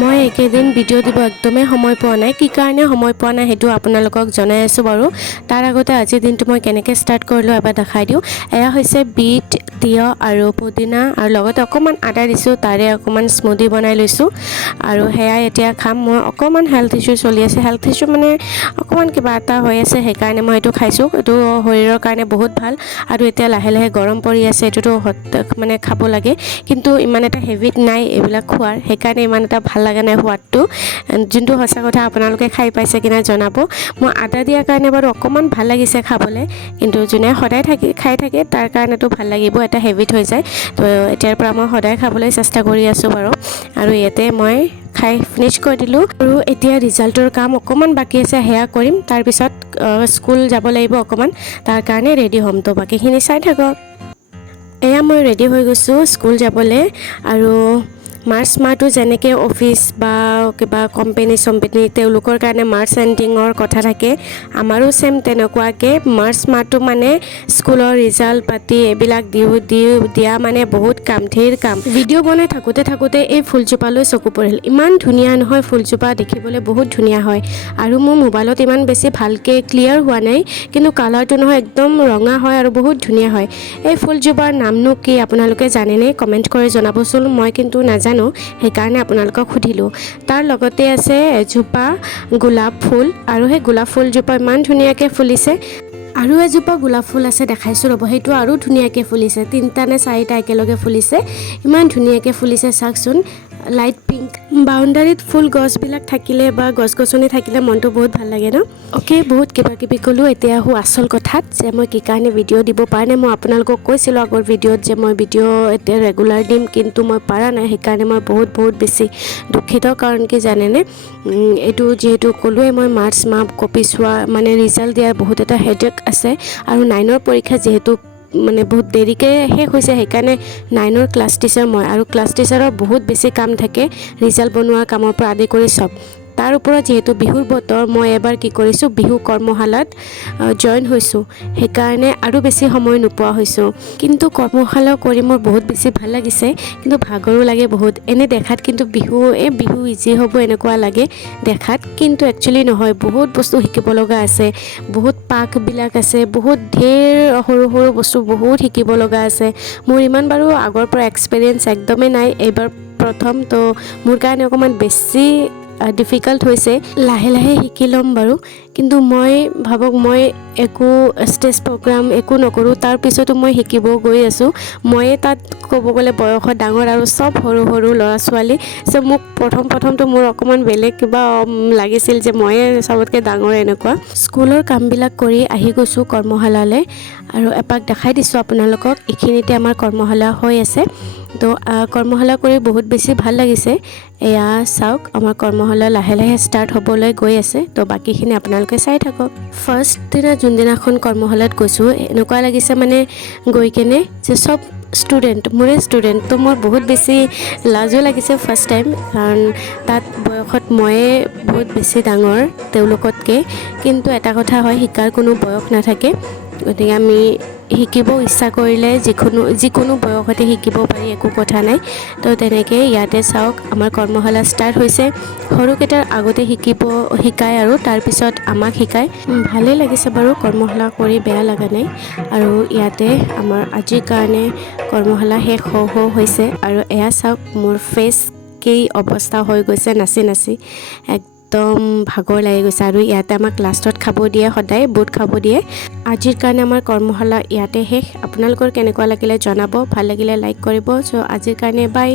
মই একেদিন ভিডিঅ' দিব একদমেই সময় পোৱা নাই। কি কাৰণে সময় পোৱা নাই সেইটো আপোনালোকক জনাই আছোঁ বাৰু। তাৰ আগতে আজিৰ দিনটো মই কেনেকৈ ষ্টাৰ্ট কৰিলোঁ এবাৰ দেখাই দিওঁ। এয়া হৈছে বিট, তিয়হ আৰু পুদিনা আৰু লগতে অকণমান আদা দিছোঁ, তাৰে অকণমান স্মুদি বনাই লৈছোঁ আৰু সেয়াই এতিয়া খাম। মই অকণমান হেল্থ ইছ্যু চলি আছে, হেল্থ ইছ্যু মানে অকণমান কিবা এটা হৈ আছে, সেইকাৰণে মই এইটো খাইছোঁ। এইটো শৰীৰৰ কাৰণে বহুত ভাল আৰু এতিয়া লাহে লাহে গৰম পৰি আছে, এইটোতো মানে খাব লাগে, কিন্তু ইমান এটা হেবিট নাই এইবিলাক খোৱাৰ, সেইকাৰণে ইমান এটা ভাল লগা নাই সোৱাদটো। যোনটো সঁচা কথা আপোনালোকে খাই পাইছে কিনা জনাব। মই আদা দিয়াৰ কাৰণে বাৰু অকণমান ভাল লাগিছে খাবলৈ, কিন্তু যোনে সদায় খাই থাকে তাৰ কাৰণেতো ভাল লাগিব, এটা হেবিট হৈ যায়। তো এতিয়াৰ পৰা মই সদায় খাবলৈ চেষ্টা কৰি আছোঁ বাৰু। আৰু ইয়াতে মই খাই ফিনিছ কৰি দিলোঁ আৰু এতিয়া ৰিজাল্টৰ কাম অকণমান বাকী আছে, সেয়া কৰিম। তাৰপিছত স্কুল যাব লাগিব অকণমান, তাৰ কাৰণে ৰেডি হ'ম। তো বাকীখিনি চাই থাকক। এয়া মই ৰেডি হৈ গৈছোঁ স্কুল যাবলৈ। আৰু মাৰ্চ মাহটো যেনেকৈ অফিচ বা কিবা কোম্পানী তেওঁলোকৰ কাৰণে মাৰ্চ এণ্ডিঙৰ কথা থাকে, আমাৰো চেম তেনেকুৱাকৈ মাৰ্চ মাহটো মানে স্কুলৰ ৰিজাল্ট পাতি এইবিলাক দিয়া মানে বহুত কাম, ধেৰ কাম। ভিডিঅ' বনাই থাকোঁতে এই ফুলজোপালৈ চকু পৰিল। ইমান ধুনীয়া নহয় ফুলজোপা, দেখিবলৈ বহুত ধুনীয়া হয়। আৰু মোৰ মোবাইলত ইমান বেছি ভালকৈ ক্লিয়াৰ হোৱা নাই, কিন্তু কালাৰটো নহয় একদম ৰঙা হয় আৰু বহুত ধুনীয়া হয়। এই ফুলজোপাৰ নামনো কি আপোনালোকে জানেনে? কমেণ্ট কৰি জনাবচোন। মই কিন্তু নাজানো, সেইকাৰণে আপোনালোকক সুধিলোঁ। তাৰ লগতে আছে এজোপা গোলাপ ফুল, আৰু সেই গোলাপ ফুলজোপা ইমান ধুনীয়াকৈ ফুলিছে। আৰু এজোপা গোলাপ ফুল আছে, দেখাইছোঁ ৰ'ব, সেইটো আৰু ধুনীয়াকৈ ফুলিছে। 3টা নে 4টা একেলগে ফুলিছে, ইমান ধুনীয়াকৈ ফুলিছে চাওকচোন। Light pink. বাউণ্ডাৰীত ফুল গছবিলাক থাকিলে বা গছ গছনি থাকিলে মনটো বহুত ভাল লাগে ন? অ'কে, বহুত কিবা কিবি ক'লোঁ, এতিয়া আহোঁ আচল কথাত, যে মই কি কাৰণে ভিডিঅ' দিব পৰা নাই। মই আপোনালোকক কৈছিলোঁ আগৰ ভিডিঅ'ত যে মই ভিডিঅ' এতিয়া ৰেগুলাৰ দিম, কিন্তু মই পৰা নাই, সেইকাৰণে মই বহুত বেছি দুখিত। কাৰণ কি জানেনে, এইটো যিহেতু ক'লোৱে মই মাৰ্চ মাহ কপি চোৱা মানে ৰিজাল্ট দিয়াৰ বহুত এটা হেডেক আছে, আৰু 9ৰ পৰীক্ষা যিহেতু মানে বহুত দেৰিকৈ শেষ হৈছে, সেইকাৰণে 9ৰ ক্লাছ টিচাৰ মই, আৰু ক্লাছ টিচাৰৰ বহুত বেছি কাম থাকে, ৰিজাল্ট বনোৱাৰ কামৰ পৰা আদি কৰি চব। তাৰ ওপৰত যিহেতু বিহুৰ বতৰ, মই এবাৰ কি কৰিছোঁ, বিহু কৰ্মশালাত জইন হৈছোঁ, সেইকাৰণে আৰু বেছি সময় নোপোৱা হৈছোঁ। কিন্তু কৰ্মশালা কৰি মোৰ বহুত বেছি ভাল লাগিছে, কিন্তু ভাগৰো লাগে বহুত। এনে দেখাত কিন্তু বিহু ইজি হ'ব এনেকুৱা লাগে দেখাত, কিন্তু একচুৱেলি নহয়। বহুত বস্তু শিকিব লগা আছে, বহুত পাকবিলাক আছে, বহুত ঢেৰ সৰু সৰু বস্তু বহুত শিকিব লগা আছে। মোৰ ইমান বাৰু আগৰ পৰা এক্সপিৰিয়েঞ্চ একদমেই নাই, এইবাৰ প্ৰথম, তো মোৰ কাৰণে অকণমান বেছি ডিফিকাল্ট হৈছে। লাহে লাহে শিকি ল'ম বাৰু। কিন্তু মই ভাবক, মই একো ষ্টেজ প্ৰগ্ৰাম একো নকৰোঁ, তাৰপিছতো মই শিকিব গৈ আছোঁ। ময়ে তাত ক'ব গ'লে বয়সত ডাঙৰ, আৰু চব সৰু সৰু ল'ৰা ছোৱালী। চ' মোক প্ৰথমটো মোৰ অকণমান বেলেগ কিবা লাগিছিল, যে ময়ে চবতকৈ ডাঙৰ এনেকুৱা। স্কুলৰ কামবিলাক কৰি আহি গৈছোঁ কৰ্মশালালৈ, আৰু এপাক দেখাই দিছোঁ আপোনালোকক। এইখিনিতে আমাৰ কৰ্মশালা হৈ আছে। তো কৰ্মশালা কৰি বহুত বেছি ভাল লাগিছে। এয়া চাওক, আমাৰ কৰ্মশালা লাহে লাহে ষ্টাৰ্ট হ'বলৈ গৈ আছে। তো বাকীখিনি আপোনালোকে চাই থাকক। ফাৰ্ষ্ট দিনা যোনদিনাখন কৰ্মশালাত গৈছোঁ, এনেকুৱা লাগিছে মানে গৈ কেনে যে চব মোৰে ষ্টুডেণ্ট। তো মোৰ বহুত বেছি লাজো লাগিছে ফাৰ্ষ্ট টাইম, কাৰণ তাত বয়সত ময়ে বহুত বেছি ডাঙৰ তেওঁলোকতকৈ। কিন্তু এটা কথা হয়, শিকাৰ কোনো বয়স নাথাকে, গতিকে আমি শিকিব ইচ্ছা কৰিলে যিকোনো বয়সতে শিকিব পাৰি, একো কথা নাই। তো তেনেকৈ ইয়াতে চাওক, আমাৰ কৰ্মশালা ষ্টাৰ্ট হৈছে। সৰুকেইটাৰ আগতে শিকায় আৰু তাৰপিছত আমাক শিকায়। ভালেই লাগিছে বাৰু, কৰ্মশালা কৰি বেয়া লগা নাই। আৰু ইয়াতে আমাৰ আজিৰ কাৰণে কৰ্মশালা শেষ হৈছে। আৰু এয়া চাওক, মোৰ ফেচ কি অৱস্থা হৈ গৈছে নাচি নাচি, একদম ভাগৰ লাগি গৈছে। আৰু ইয়াতে আমাক লাষ্টত খাব দিয়ে, সদায় বুট খাব দিয়ে। আজিৰ কাৰণে আমাৰ কৰ্মশালা ইয়াতে শেষ। আপোনালোকৰ কেনেকুৱা লাগিলে জনাব, ভাল লাগিলে লাইক কৰিব। চ' আজিৰ কাৰণে বাই।